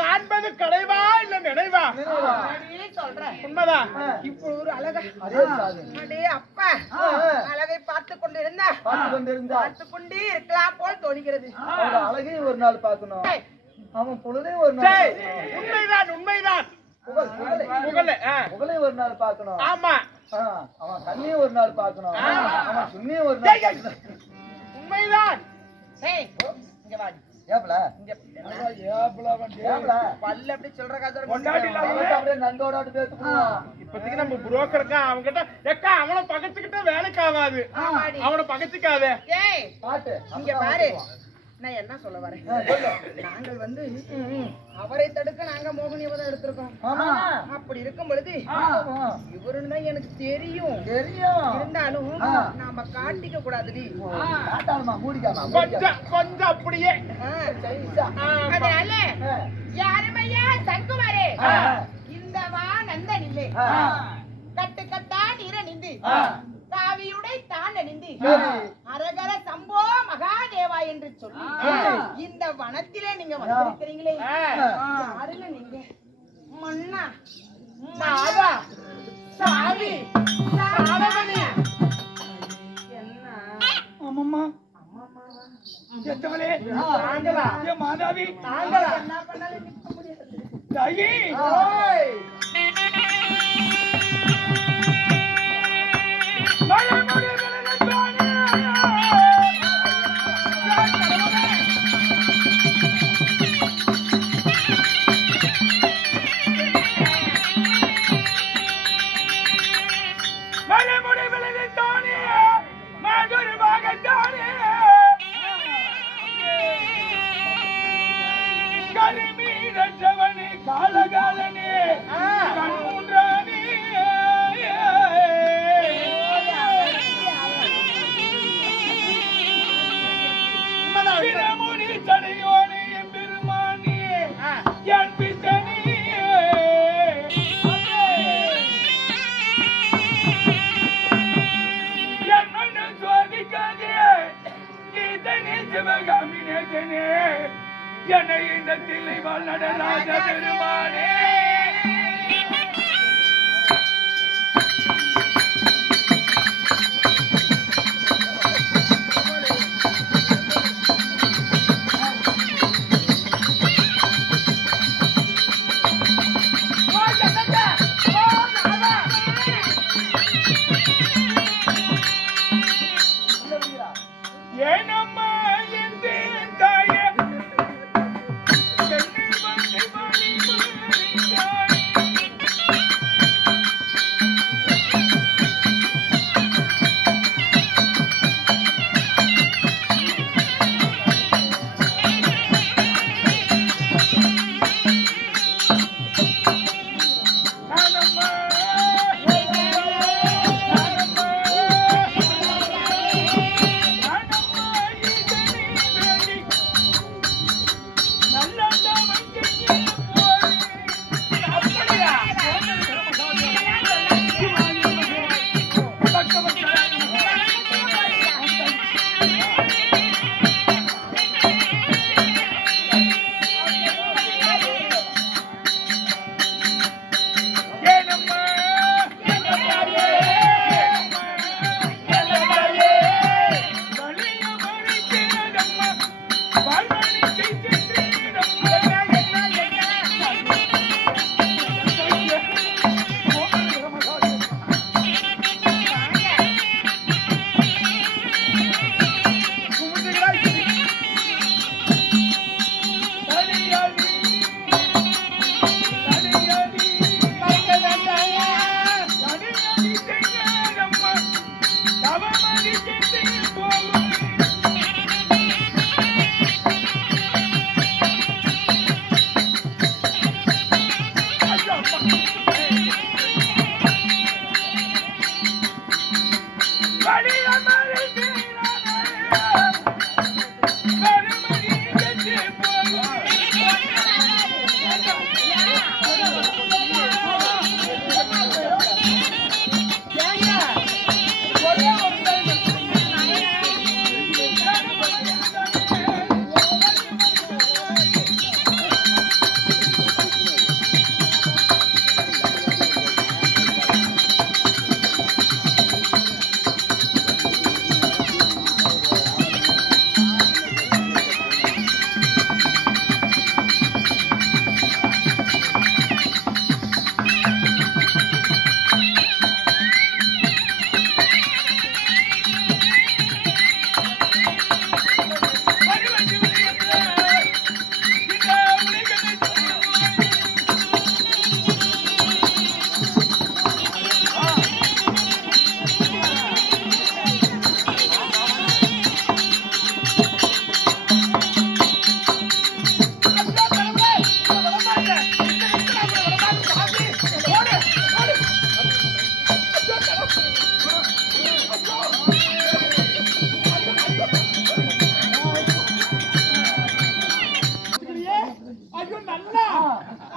காண்பது கடைவா இல்ல நினைவா சொல்றேன் உண்மைதான். இப்போ ஒரு அழகா அடே அப்பா அழகை பார்த்து கொண்டே இருக்கலாம் போல் தோணுகிறது. அழகையும் ஒரு நாள் பார்க்கணும், அவன் பொழுதையும் ஒரு நாள். உண்மைதான் புகழையும் ஒரு நாள் பார்க்கணும். ஆமா, அவன் கண்ணையும் ஒரு நாள் பார்க்கணும், அவன் சுண்ணியும் ஒரு நாள் பார்க்கணும். உண்மைதான். இங்க வா. ஏப்ல பல்ல அப்படி சொல்ற கதை அப்படியே நண்டோட பேசுவோம். இப்போதைக்கு நம்ம புரோக்கருக்கா அவங்க கிட்ட எக்கா அவனை பகச்சுக்கிட்ட வேலைக்கு ஆகாது, அவனை பகச்சுக்காத. ஏய் பாட்டு இங்க பாரு, நான் என்ன சொல்ல வரேன், நாங்கள் வந்து அவரை தடுக்க நாங்க மோகினியை தான் எடுத்திருக்கோம். அப்படி இருக்கும் பொழுது இவருன்னு தான் எனக்கு தெரியும், இருந்தாலும் நாம காட்டிக்க கூடாதுடி. கொஞ்சம் அப்படியே அதனால யாருமையா சங்குமாரே இந்த வா நந்தன் இல்லை கட்டு கட்டா நீர நிந்து காவியுடை தான் அணிந்து அரகர சம்போ மகாதேவா என்று சொல்லி இந்த வனத்திலே நீங்க வந்திருக்கிறீங்களே, யாருங்க நீங்க? மன்னா மாதா சாவி சாரவணி என்ன? அம்மம்மா எத்தவளே தாங்களா ஏ மாதாவி தாங்களா என்ன பண்ணாலும் நிக்க முடியாது. தாயி ஓய் காலகாலனே கண்முன்றானே பிரமுனி தடையோனே எம்பெருமானே என் பித்தனே என் மண்ணு சுவாதிக்காதே இதனே சிவகாமினே என்னை இந்த தில்லை வாழ் நடராஜ பெருமானே ஏனம்மா எந்தேன் தாயே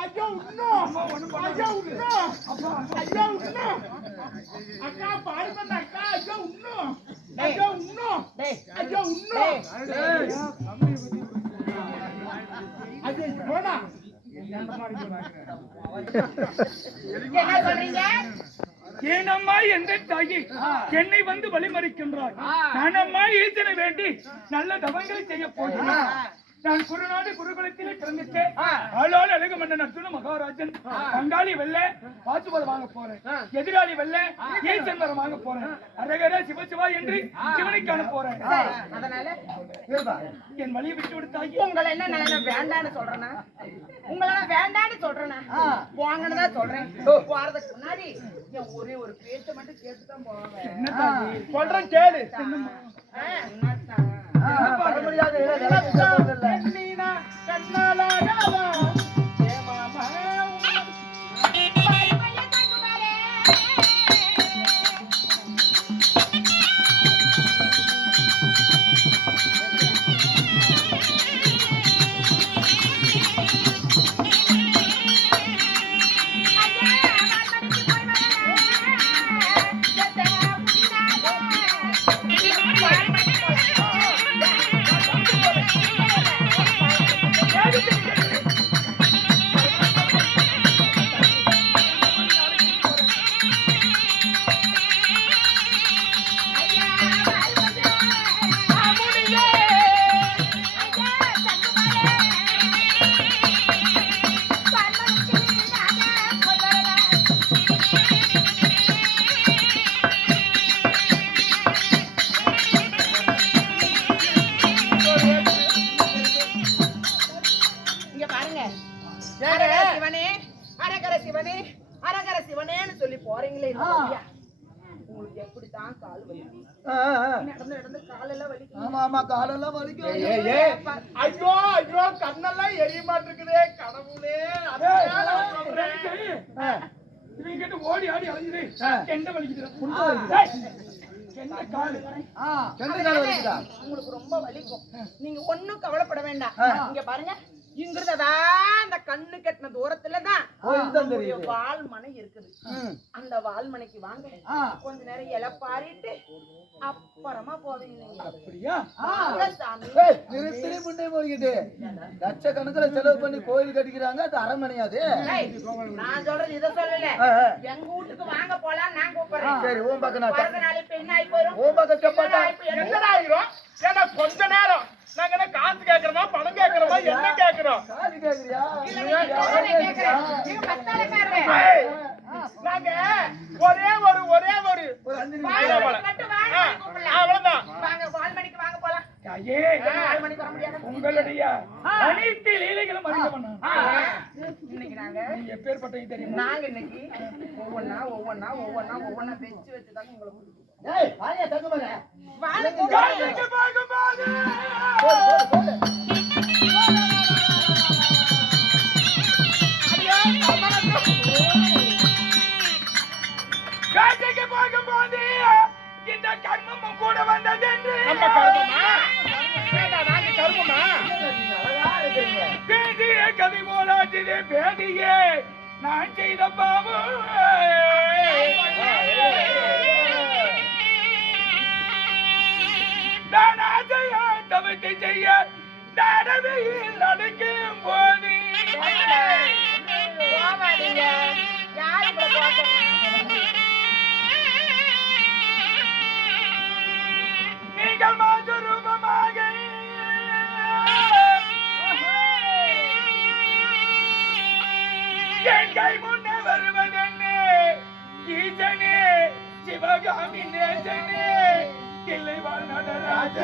ஐயோ இன்னும் ஐயோ இன்னும் ஐயோ இன்னும் அக்கா பாருங்க அக்கா ஐயோ இன்னும் ஐயோ இன்னும் ஐயோ இன்னும் ஐயோ போடா என்ன சொல்றீங்க? ஏனம்மா எந்த தாயி என்னை வந்து வழிமறிக்கின்றாய்? நானம்மா ஈசனை வேண்டி நல்ல தவங்களை செய்ய போகிறேன். நான் குருநாடு குருகுலத்திலே பிறந்துட்டேன். ஆளாள் அழகு மன்னன் அர்ஜுன மகாராஜன் பங்காளி வெல்ல பாசுபதம் வாங்க போறேன். எதிராளி வெல்ல ஈசன் வரம் வாங்க போறேன். அரகர சிவசிவா என்று சிவனை காண போறேன். அதனால என் வழியை விட்டு விடுத்தாய். உங்களை என்ன நான் வேண்டான்னு சொல்றேன்னா? உங்களை நான் வேண்டான்னு சொல்றேன்னா? போங்கன்னு தான் சொல்றேன். போறதுக்கு முன்னாடி என் ஒரே ஒரு பேச்சை மட்டும் கேட்டுதான் போவேன். என்ன தாயி சொல்றேன் கேளு வர முடியாது சொல்லி போறீங்களே உங்களுக்கு எப்படித்தான் கால் வலி நடந்து காலெல்லாம் வலிக்கும். ஆமா ஆமா காலெல்லாம் வலிக்கும். ஐயோ ஐயோ கண்ணெல்லாம் எரிய மாட்டிருக்குதே கடவுளே இவங்க ஓடி ஆடி அலைஞ்சிரு எந்த வலிக்குது உங்களுக்கு ரொம்ப வலிக்கும். நீங்க ஒண்ணும் கவலைப்பட வேண்டாம். இங்க பாருங்க இங்கிருந்ததான் அந்த கண்ணு கட்டின தூரத்துலதான் வால்மனை இருக்குது. அந்த வால்மனைக்கு வாங்க, கொஞ்ச நேரம் இலை பாரிட்டு அப்புறமா போவீங்க. லட்சக்கணக்கில் செலவு பண்ணி கோயில் கட்டிக்கிறாங்க. அது அரண்மனையாது. நான் சொல்றது இதை சொல்லல. எங்க வீட்டுக்கு வாங்க போலாம் நான் கூப்பிடுறேன். சரி ஓம் பக்கம் நாளைக்கு பெண் ஆகி போயிரும். ஓம் பக்கம் செப்பாட்டா என்ன ஆகிரும்? ஏன்னா கொஞ்ச நேரம் நாங்க என்ன காசு கேக்குறோமா பணம் கேக்குறோமா என்ன கேக்குறோம்? காசு கேக்குறியா? நாங்க ஒரே ஒரு அவ்வளவுதான். உங்களுடைய அனைத்து லீலைகளும் அறிய பண்ண இன்னைக்கு நாங்க எப்பேற்பட்ட தெரியும். நாங்க இன்னைக்கு ஒவ்வொன்னா வச்சு வச்சுதாங்க உங்களை ஏய் வாயா தங்கமங்க காட்டுக்கு போகும்போது காட்டுக்கு போகும்போது இந்த கர்மமும் கூட வந்தது என்று நம்ம கருமமா நாங்க கருமமா பேதிய கதை போலாச்சிதே பேதியே நான் செய்த பாவம் நான் ஆசையா தவிர்த்து செய்ய நடவையில் நடக்கும் போது நீங்கள் மாற்று ரூபமாக என் கை முன்னே வருவதென்னே ஈசனே சிவகாமி நேசனே கிள்ளைவாழ் நடராஜ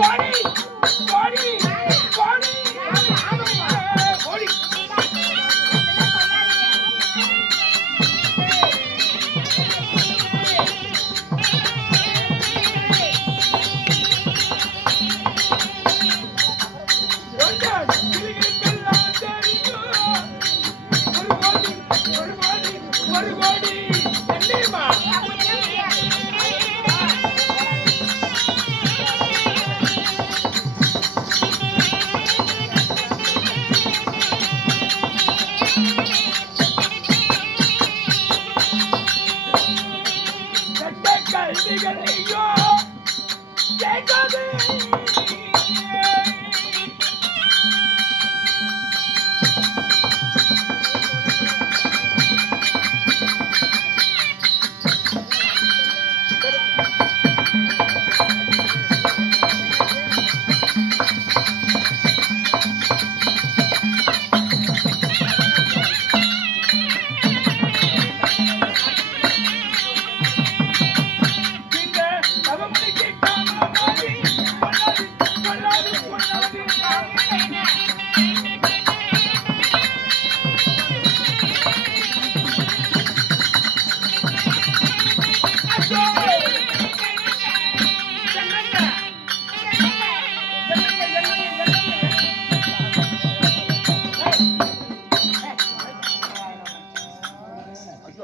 Buddy!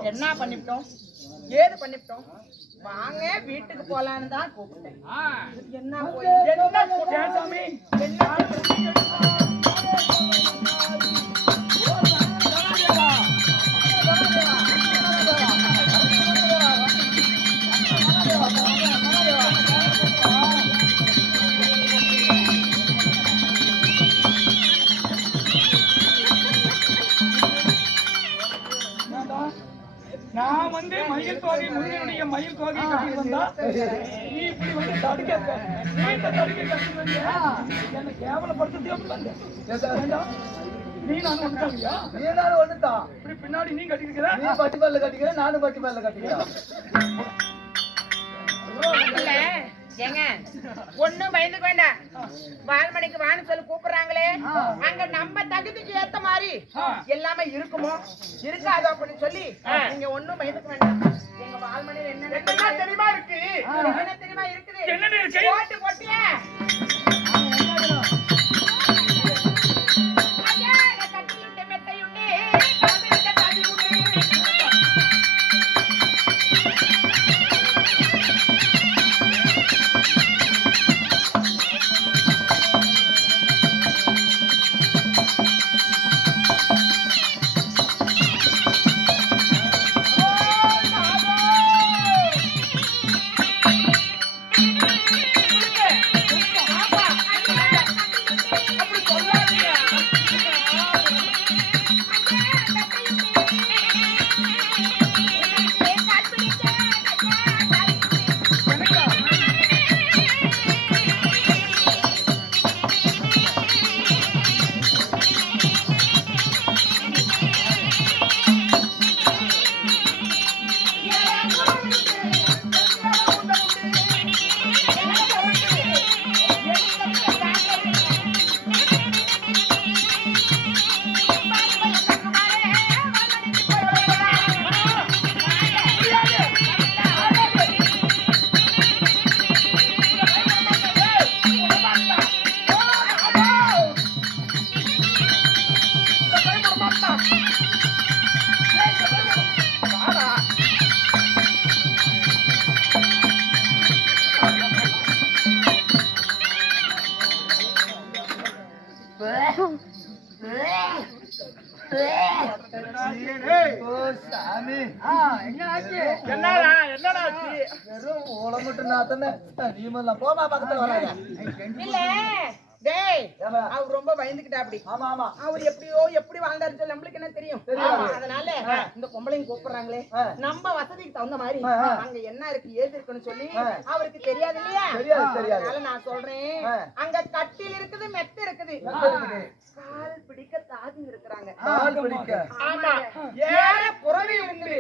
என்ன பண்ணிவிட்டோம் ஏது பண்ணிவிட்டோம் வாங்க வீட்டுக்கு போலான்னு தான் கூப்பிட்டேன் என்ன போய் ஏன் சாமி நான் வந்து மயில் தோகை முருகனுடைய மயில் தோகை கட்டி வந்தா நீ இப்படி வந்து தடுக்க நீ இந்த தடுக்க கட்டி வந்தியா என்ன கேவலப்படுத்தி அப்படி வந்த நீ நானும் ஒண்ணுதாங்கயா நீ நானும் ஒண்ணுதான் இப்படி பின்னாடி நீ கட்டிருக்கிற நீ பட்டி மேல கட்டிக்கிற நானும் பட்டி மேல கட்டிக்கிறேன் ஏங்க ஒண்ணும் பயந்துக்க வேண்டாம் வால்மணிக்கு வான்னு சொல்லி கூப்பிடுறாங்களே அங்க நம்ம தகுதிக்கு ஏத்த மாதிரி எல்லாமே இருக்குமோ இருக்காது அப்படின்னு சொல்லி நீங்க ஒண்ணும் பயந்துக்க வேண்டாம் எங்க வால்மணியில் என்ன தெரியுமா இருக்கு என்ன தெரியுமா இருக்குது என்ன இருக்கு போட்டு போட்டியா என்னடா ஆச்சு வெறும் ஓலை மட்டும் நான் தானே நீ முதல்ல போமா பக்கத்துல வராங்க இல்ல டேய் அவர் ரொம்ப பயந்துக்கிட்டா அப்படி ஆமா ஆமா அவர் எப்படியோ எப்படி வாழ்ந்தாரு சொல்லி நம்மளுக்கு என்ன தெரியும் அதனால இந்த பொம்பளைங்க கூப்பிடுறாங்களே நம்ம வசதிக்கு தகுந்த மாதிரி அங்க என்ன இருக்கு ஏது இருக்குன்னு சொல்லி அவருக்கு தெரியாது இல்லையா அதனால நான் சொல்றேன் அங்க கட்டில் இருக்குது மெத்த இருக்குது கால் பிடிக்க தாதி இருக்கிறாங்க ஆமா ஏற புறவே உண்டு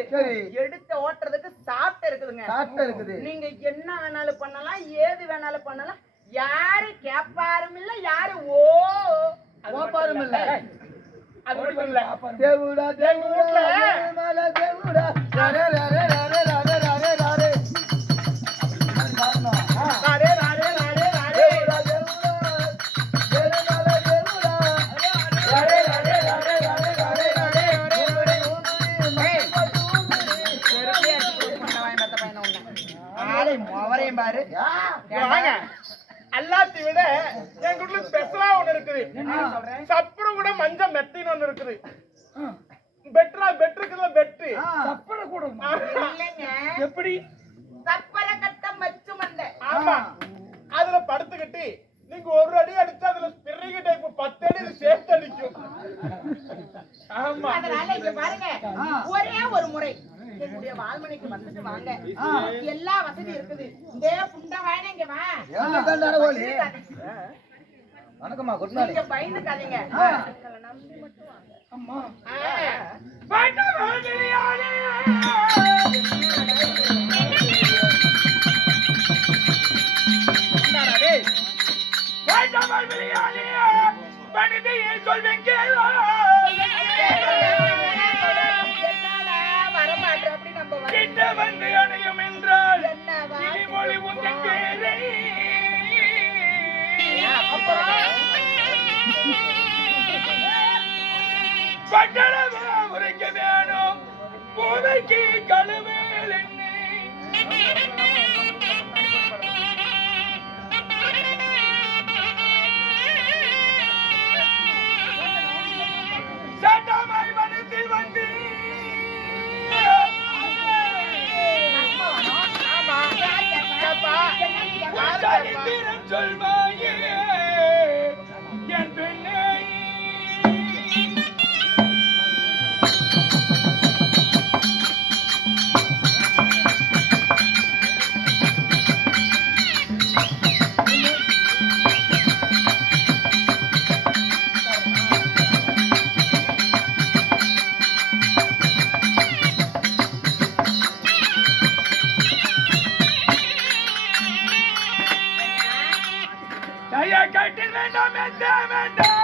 எடுத்து ஓட்டுறதுக்கு சாப்பிட்டு இருக்குதுங்க நீங்க என்ன வேணாலும் பண்ணலாம் ஏது வேணாலும் பண்ணலாம் யாரு கேப்பாரும் இல்ல யாரு ஓப்பாரும் இல்ல அது மட்டும் இல்ல தேவுடா தேவுடா மேல தேவுடா ரே ரே ரே ரே ரே ரே ரே ரே ராரே ராரே ராரே ராரே தேவுடா தேவுடா தேல மேல தேவுடா ரே ரே ரே ரே ரே ரே ரே மொவரையும் பாரு வாங்க எல்லாத்தையும் விட என் வீட்டுல ஸ்பெஷலா ஒண்ணு இருக்குது சப்பரம் கூட மஞ்சள் மெத்தின்னு ஒண்ணு இருக்குது பெட் இருக்குல்ல பெட்டு சப்பர கூட இல்லைங்க எப்படி சப்பர கட்ட மச்சு மண்டை ஆமா அதுல படுத்துக்கிட்டு நீங்க ஒரு அடி அடிச்சா அதுல ஸ்பிரிங் டைப் 10 அடி சேர்த்து அடிக்கும் ஆமா அதனால இங்க பாருங்க ஒரே ஒரு முறை என்னுடைய வால்மணிக்கு வந்துட்டு வாங்க எல்லா வசதி இருக்குது இந்த புண்டை வாங்க இங்க வா வணக்கம்மா குட் மார்னிங் நீங்க பயந்துக்காதீங்க நம்பி மட்டும் வாங்க அம்மா பாட்டா வாங்கலையானே பாட்டா வாங்கலையானே பணிதே சொல்வேங்க கிட்ட வந்து அடையும் என்றால் மொழி உங்கள் பேரை பட்ட பூவைக்கு கழுவேல் எண்ணெய் சட்டமாய் வனத்தில் வந்து சரித்திரம் சொல்வாயே என் பெண்ணே. கட்டில் வேண்டாம் எந்த வேண்டாம்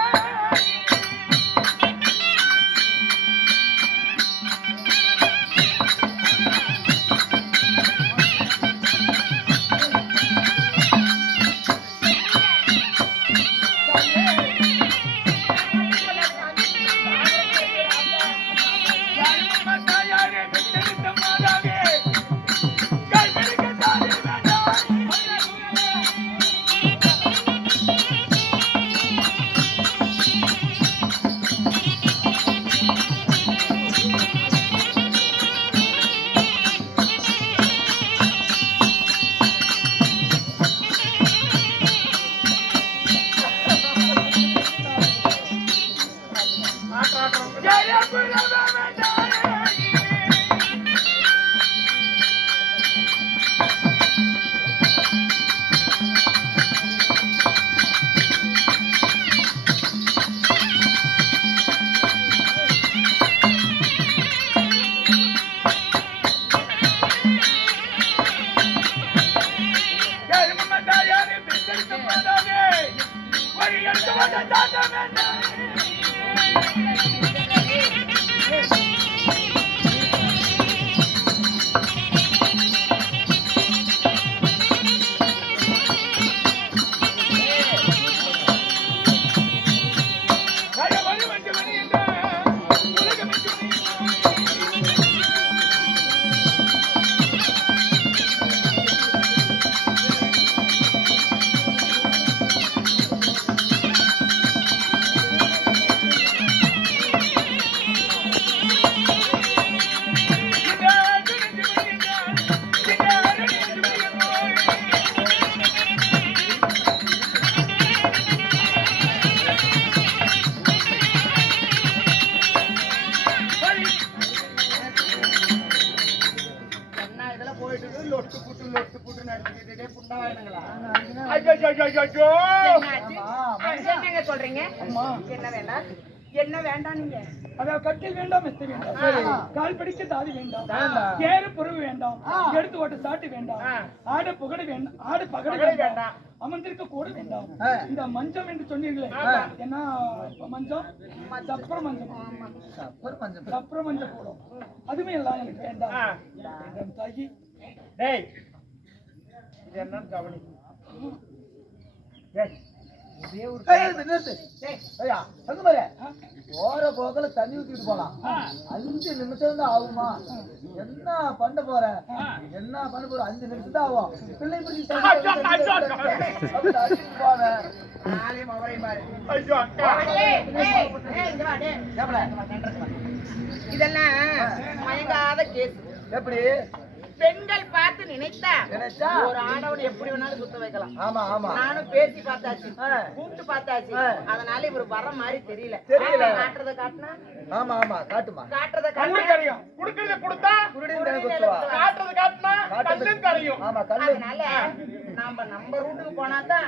என்னங்க சொல்றீங்க? என்ன வேண்டாம்? என்ன வேண்டாம் நீங்க? அதாவது கட்டில் வேண்டாம், மெத்தை வேண்டாம், கால் படிக்க தாதி வேண்டாம், ஏறு பொருள் வேண்டாம், எடுத்து ஓட்ட சாட்டு வேண்டாம், ஆடு புகழ வேண்டாம், ஆடு பகட வேண்டாம், அமர்ந்திருக்க கூட வேண்டாம். இந்த மஞ்சம் என்று சொன்னீர்களே, என்ன மஞ்சம்? சப்பர மஞ்சம், சப்பர மஞ்சம் போடும், அதுமே எல்லாம் எனக்கு வேண்டாம் தாகி. டேய் இது என்ன கவனி? போற போக்கல தண்ணி ஊத்திட்டு போலாம். 5 நிமிஷம் தான் ஆகுமா? என்ன பண்ண போற? என்ன பண்ண போற? 5 நிமிஷம் தான் ஆகும். பிள்ளை பிடிச்சி இதெல்லாம் மயங்காத கேஸ். எப்படி பெண்கள் பார்த்து நினைத்தா ஒரு ஆடவனை எப்படி வேணாலும் சுத்த வைக்கலாம். ஆமா ஆமா நானும் பேசி பார்த்தாச்சு, கூப்பிட்டு பார்த்தாச்சு. அதனால இவரு வர மாதிரி தெரியல. காட்டுறத காட்டினா ஆமா ஆமா காட்டுமா, காட்டுறத கரையும், குடுக்கறத கொடுத்தா காட்டுறது காட்டினா கல்லும் கரையும். ஆமா கல்லு. அதனால நாம நம்ம ரூட்டுக்கு போனாதான்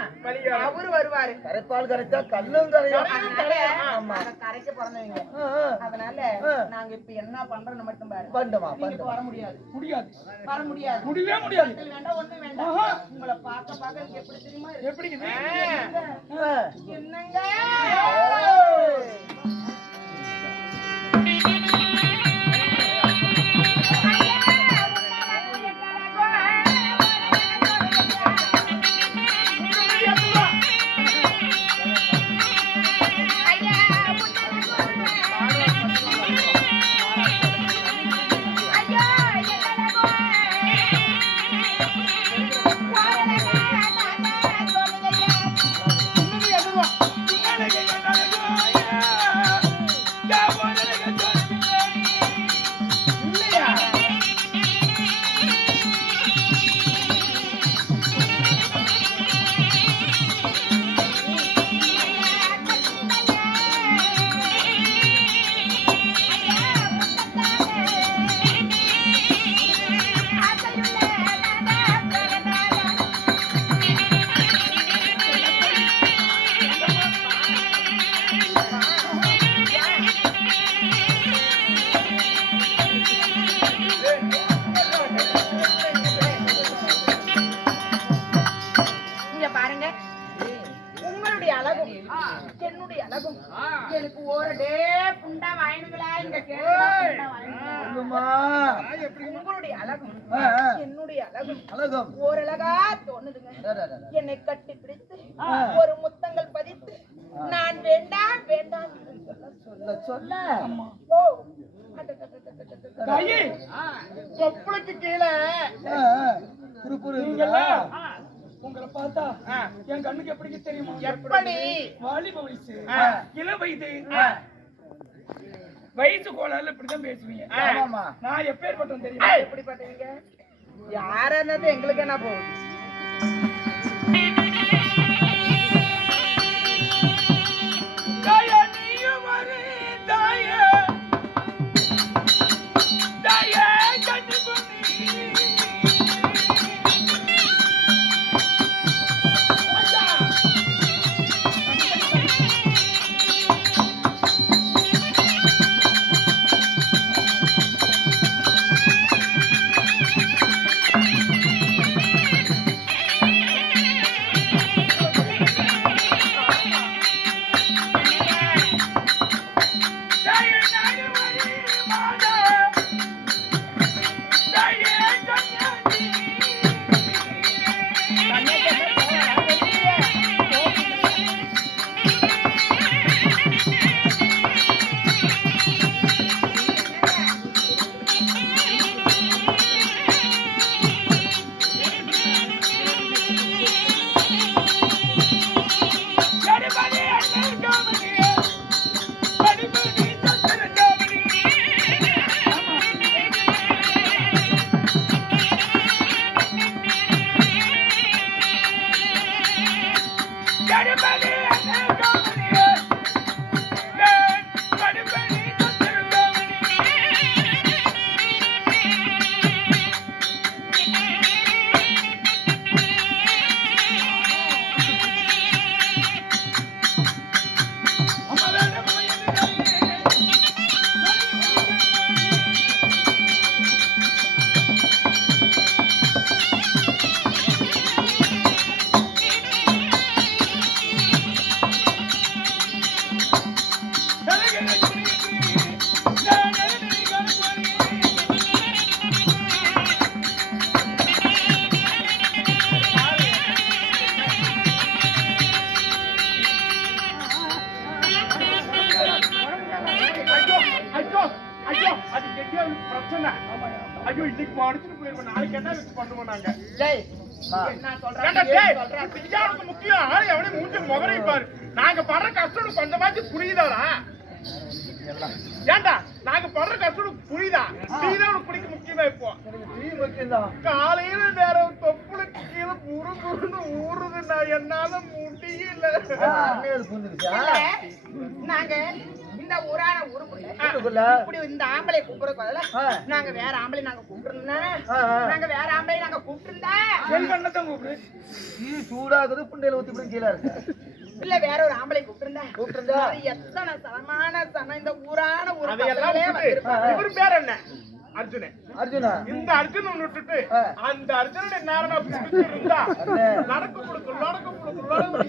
அவரு வருவாரு. கரைப்பால் கரைச்சா கல்லும் கரையும். கரைக்க பிறந்தவங்க. அதனால நாங்க இப்ப என்ன பண்றோம்னு மட்டும் பாரு. பண்ணுமா வர முடியாது, முடியாது, வர முடியாது, முடியவே முடியாது. வேண்டாம், ஒண்ணு வேண்டாம். உங்களை பார்க்க பார்க்க எனக்கு எப்படி தெரியுமா? எப்படி என்னங்க சொல்லுமா. உங்களுடைய அழகும் என்னுடைய அழகும் அழகம் ஓரழகா தோணுதுங்க. என்னை கட்டி பிடித்து ஒரு முத்தங்கள் பதித்து நான் வேண்டாம் வேண்டாம் சொல்ல சொல்ல ஓ தாயி, தொப்புளுக்கு கீழே குறுப்புறு நீங்களா உங்களை பார்த்தா என் கண்ணுக்கு எப்படி தெரியுமா? எப்படி வாலிப வயசு, இள வயது, வயசு கோளாறுல இப்படிதான் பேசுவீங்க. ஆமாமா. நான் எப்பேற்பட்டேன் தெரியுமா? எப்படிப்பட்டவங்க யாரன்னது எங்களுக்கு என்ன போகுது? தாயா நீயும் வரு தாயா, தாயா கண்ணு பொண்ணு. ஐயோ இன்னைக்கு அடிச்சுட்டு போயிருவோம், நாளைக்கு என்ன வச்சு பண்ணுவோம் நாங்க? நான் ஏண்டா டேய், சொல்றேன் பிஞ்சாவுக்கு முக்கியம் ஆளு எவனையும் மூஞ்சி முகரை பாரு. நாங்க படுற கஷ்டம் கொஞ்சமாச்சும் புரியுதாடா? ஏண்டா நாங்க படுற கஷ்டம் புரியுதா? டீதான் உனக்கு பிடிக்க முக்கியமா இப்போ. டீ முக்கியம். காலையில நேரம் தொப்புளுக்கு கீழே புருன்னு ஊறுதுண்ணா, என்னால முடியல. அண்ணையோட புரிஞ்சுக்கிச்சா? நாங்க இந்த ஊரான ஊருக்குள்ள இப்படி இந்த ஆம்பளை கூப்பிடுறது நாங்க வேற ஆம்பளை நாங்க கூப்பிட்டுருந்தா நாங்க வேற ஆம்பளை நாங்க கூப்பிட்டுருந்தா செல்வண்ணத்தான் கூப்பிடு. டீ சூடாகுது, புண்டையில ஊத்தி இப்படி கீழே இருக்கு. இல்ல வேற ஒரு ஆம்பளை கூப்பிட்டுருந்தா எத்தனை சனமான சனம் இந்த ஊரான ஊர் அதையெல்லாம் விட்டுட்டு, இவரு பேர் என்ன? அர்ஜுனே. அர்ஜுனா இந்த அர்ஜுனன் விட்டுட்டு அந்த அர்ஜுனனுடைய நேரம் இருந்தா நடக்க கொடுக்கும்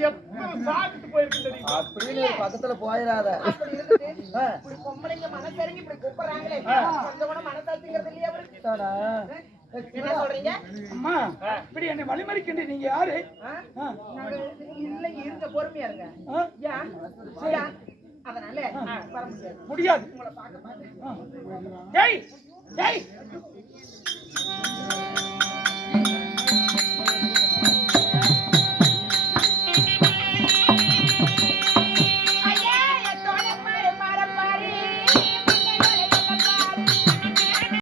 எத்தனை சாப்பிட்டு போயிருக்கு தெரியுமா? அப்படின்னு பக்கத்துல போயிடாத. அப்படி இருந்துட்டு இப்படி பொம்பளைங்க மனசரிஞ்சு இப்படி கூப்பிடுறாங்களே கொஞ்சம் கூட மனசாட்சிங்கிறது இல்லையா அவருக்கு? என்ன சொல்றீங்க? அம்மா, இப்படி என்னை வழிமறிக்கின்ற நீங்க யாரு? நாங்க இல்ல இருங்க, பொறுமையா இருங்க. ஏன் அதனால வர முடியாது. முடியாது. உங்களை பார்க்க ஏய் ஏய்